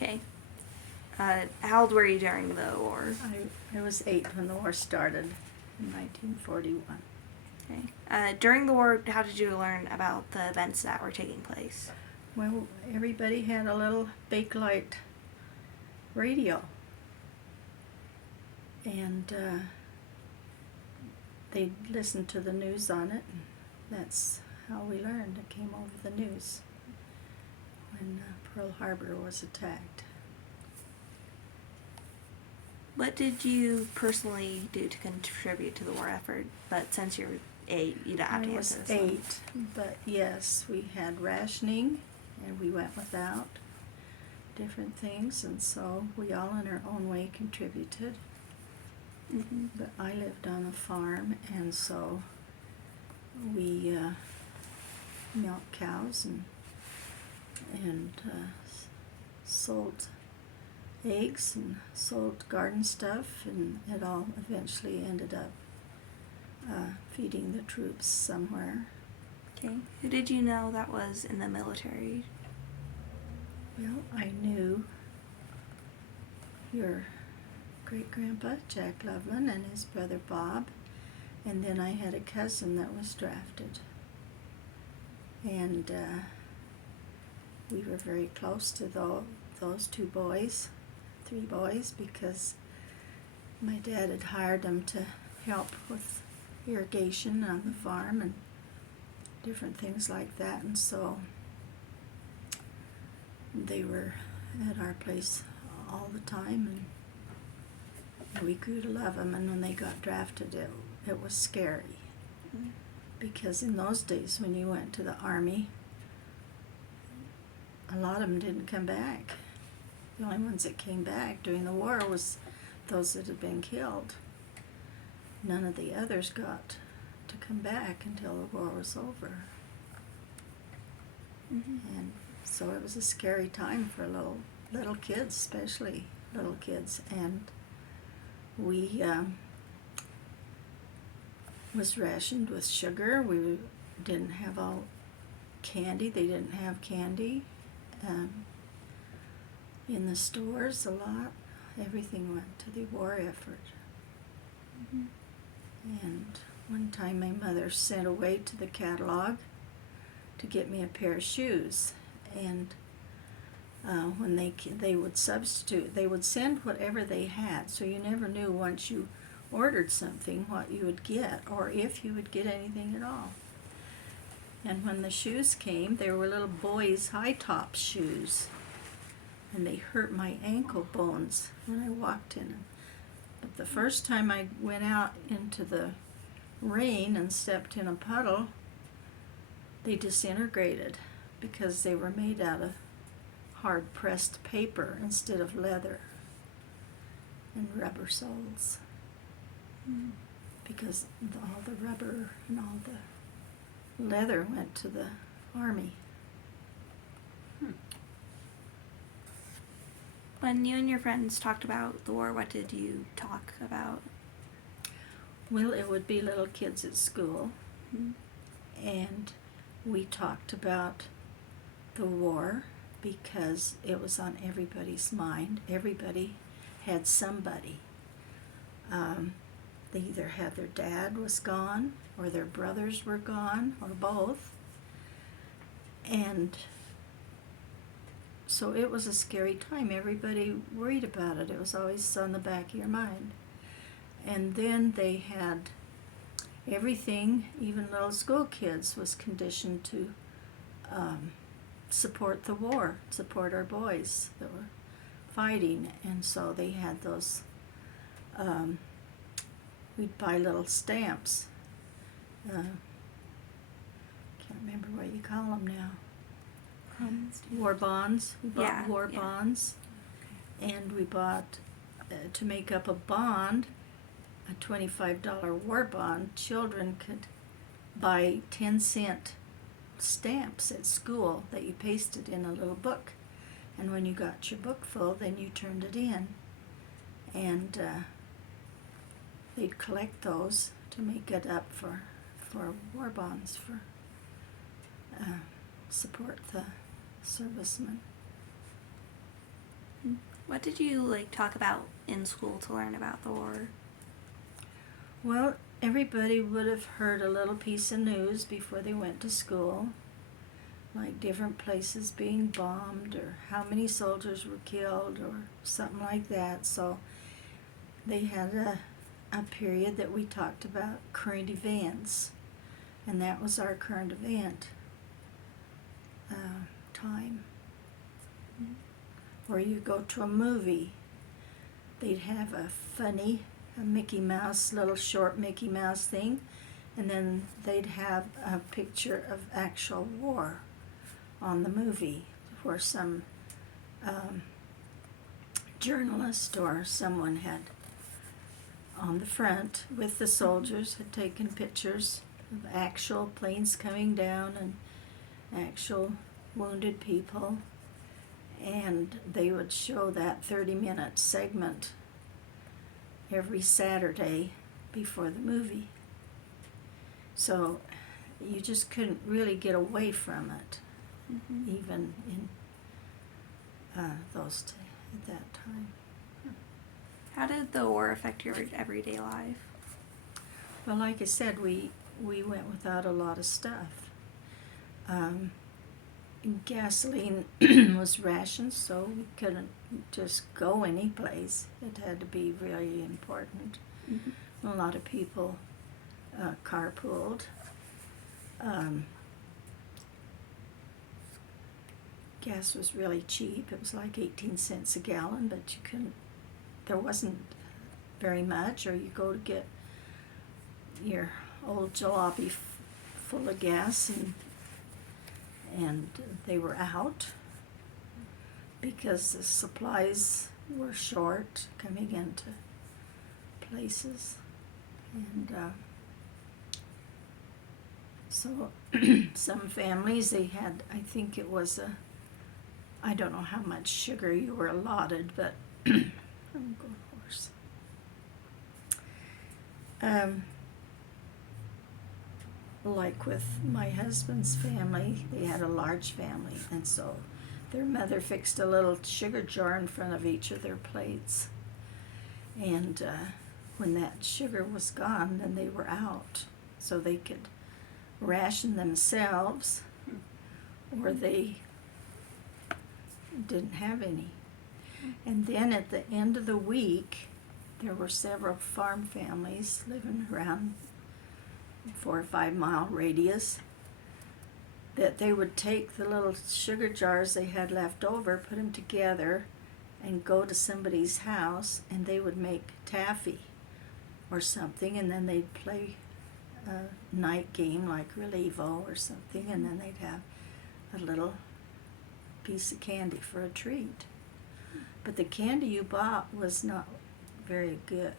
Okay. How old were you during the war? I was 8 when the war started in 1941. Okay. During the war, how did you learn about the events that were taking place? Well, everybody had a little Bakelite radio, and they'd listen to the news on it, and that's how we learned. It came over the news when Pearl Harbor was attacked. What did you personally do to contribute to the war effort? But since you're 8, you don't have to answer this. I was 8, but yes, we had rationing, and we went without different things, and so we all in our own way contributed. Mm-hmm. But I lived on a farm, and so we milked cows and sold eggs and sold garden stuff, and it all eventually ended up feeding the troops somewhere. Okay. Who did you know that was in the military? Well, I knew your great-grandpa, Jack Loveland, and his brother Bob, and then I had a cousin that was drafted. And we were very close to those 2 boys, 3 boys, because my dad had hired them to help with irrigation on the farm and different things like that, and so they were at our place all the time, and we grew to love them. And when they got drafted, it was scary, because in those days when you went to the Army, a lot of them didn't come back. The only ones that came back during the war was those that had been killed. None of the others got to come back until the war was over. Mm-hmm. And so it was a scary time for little kids, especially little kids. And we was rationed with sugar. We didn't have all candy. They didn't have candy in the stores a lot. Everything went to the war effort. Mm-hmm. And one time my mother sent away to the catalog to get me a pair of shoes, and when they would substitute, they would send whatever they had, so you never knew once you ordered something what you would get, or if you would get anything at all. And when the shoes came, they were little boys' high-top shoes, and they hurt my ankle bones when I walked in them. But the first time I went out into the rain and stepped in a puddle, they disintegrated because they were made out of hard-pressed paper instead of leather and rubber soles. Mm-hmm. Because all the rubber and all the leather went to the Army. When you and your friends talked about the war, what did you talk about? Well, it would be little kids at school, Mm-hmm. and we talked about the war because it was on everybody's mind. Everybody had somebody. They either had their dad was gone, or their brothers were gone, or both. And so it was a scary time. Everybody worried about it. It was always on the back of your mind. And then they had everything, even little school kids, was conditioned to support the war, support our boys that were fighting. And so they had those, we'd buy little stamps. Can't remember what you call them now. War bonds. We bought war bonds. And we bought, to make up a bond, a $25 war bond, children could buy 10-cent stamps at school that you pasted in a little book. And when you got your book full, then you turned it in. And they'd collect those to make it up for war bonds, for support the servicemen. What did you like talk about in school to learn about the war? Well, everybody would have heard a little piece of news before they went to school, like different places being bombed or how many soldiers were killed or something like that. So they had a period that we talked about current events, and that was our current event time. Or you go to a movie, they'd have a Mickey Mouse, little short Mickey Mouse thing, and then they'd have a picture of actual war on the movie where some journalist or someone had on the front with the soldiers had taken pictures of actual planes coming down and actual wounded people, and they would show that 30-minute segment every Saturday before the movie. So you just couldn't really get away from it, even in at that time. How did the war affect your everyday life? Well, like I said, we went without a lot of stuff. Gasoline was rationed, so we couldn't just go any place. It had to be really important. A lot of people carpooled. Gas was really cheap. It was like 18 cents a gallon, but there wasn't very much. Or you go to get your old jalopy full of gas, and they were out because the supplies were short coming into places. And so some families, they had, I think it was I don't know how much sugar you were allotted, but I'm going hoarse. Like with my husband's family, they had a large family, and so their mother fixed a little sugar jar in front of each of their plates. And when that sugar was gone, then they were out, so they could ration themselves, or they didn't have any. And then at the end of the week, there were several farm families living around 4 or 5 mile radius, that they would take the little sugar jars they had left over, put them together, and go to somebody's house, and they would make taffy or something, and then they'd play a night game like Relievo or something, and then they'd have a little piece of candy for a treat. But the candy you bought was not very good.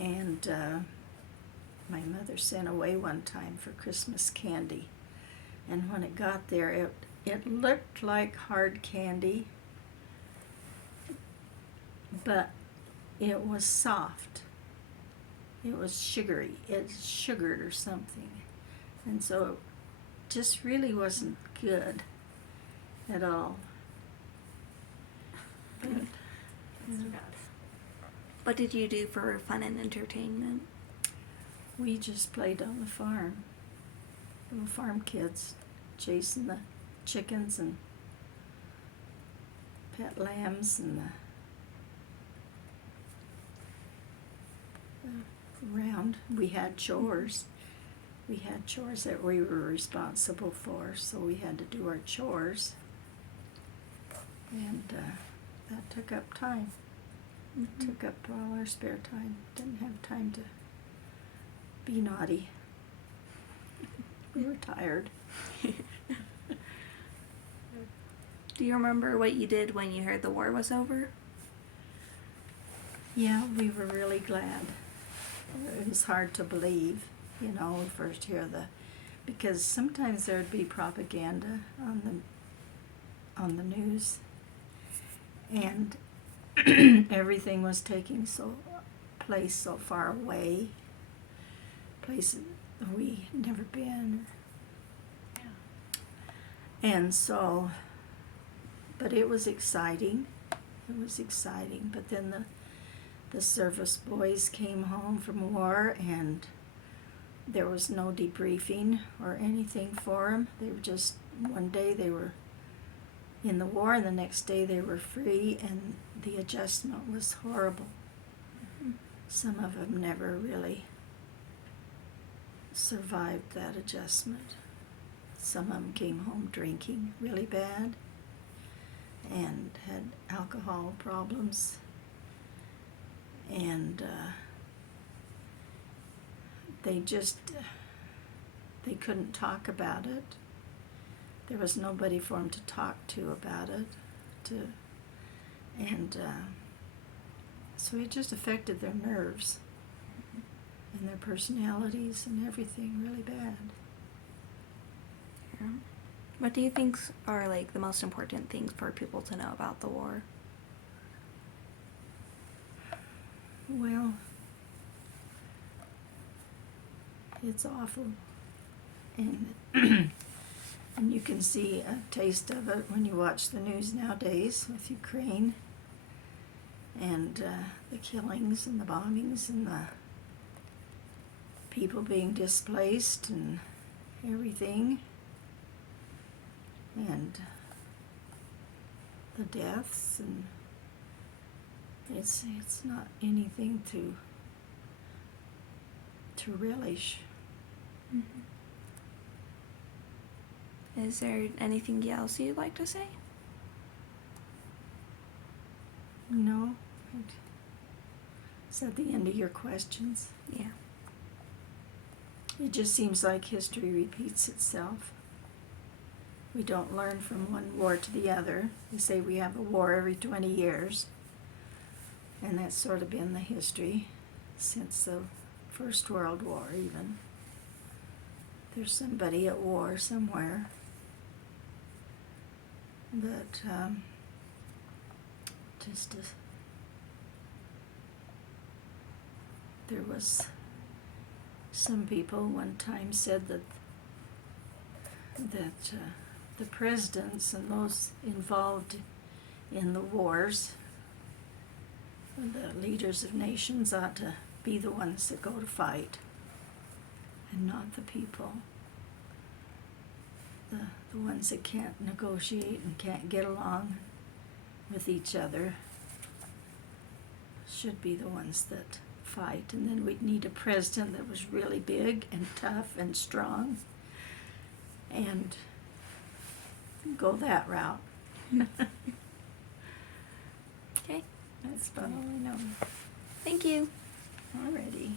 And my mother sent away one time for Christmas candy, and when it got there, it looked like hard candy, but it was soft. It was sugary. It's sugared or something, and so it just really wasn't good at all. But, What did you do for fun and entertainment? we just played on the farm. Little farm kids chasing the chickens and pet lambs and around. We had chores. We had chores that we were responsible for, so we had to do our chores. And that took up time. Took up all our spare time. Didn't have time to be naughty. We were tired. Do you remember what you did when you heard the war was over? Yeah, we were really glad. It was hard to believe, we first hear because sometimes there'd be propaganda on the news, and everything was taking place so far away, places we never been. And so, but it was exciting. it was exciting. But then the service boys came home from war, and there was no debriefing or anything for them. They were just, one day they were in the war, and the next day they were free, and the adjustment was horrible. Some of them never really survived that adjustment. Some of them came home drinking really bad and had alcohol problems, and they couldn't talk about it. There was nobody for them to talk to about it, and so it just affected their nerves and their personalities and everything really bad. Yeah. What do you think are like the most important things for people to know about the war? Well, it's awful, and and you can see a taste of it when you watch the news nowadays with Ukraine and the killings and the bombings and the people being displaced and everything, and the deaths, and it's not anything to relish. Mm-hmm. Is there anything else you'd like to say? No? Is that the end of your questions? Yeah. It just seems like history repeats itself. We don't learn from one war to the other. They say we have a war every 20 years, and that's sort of been the history since the First World War even. There's somebody at war somewhere. But there was some people one time said that the presidents and those involved in the wars, the leaders of nations, ought to be the ones that go to fight and not the people. The ones that can't negotiate and can't get along with each other should be the ones that fight. And then we'd need a president that was really big and tough and strong and go that route. Okay. That's about all I know. Thank you. Alrighty.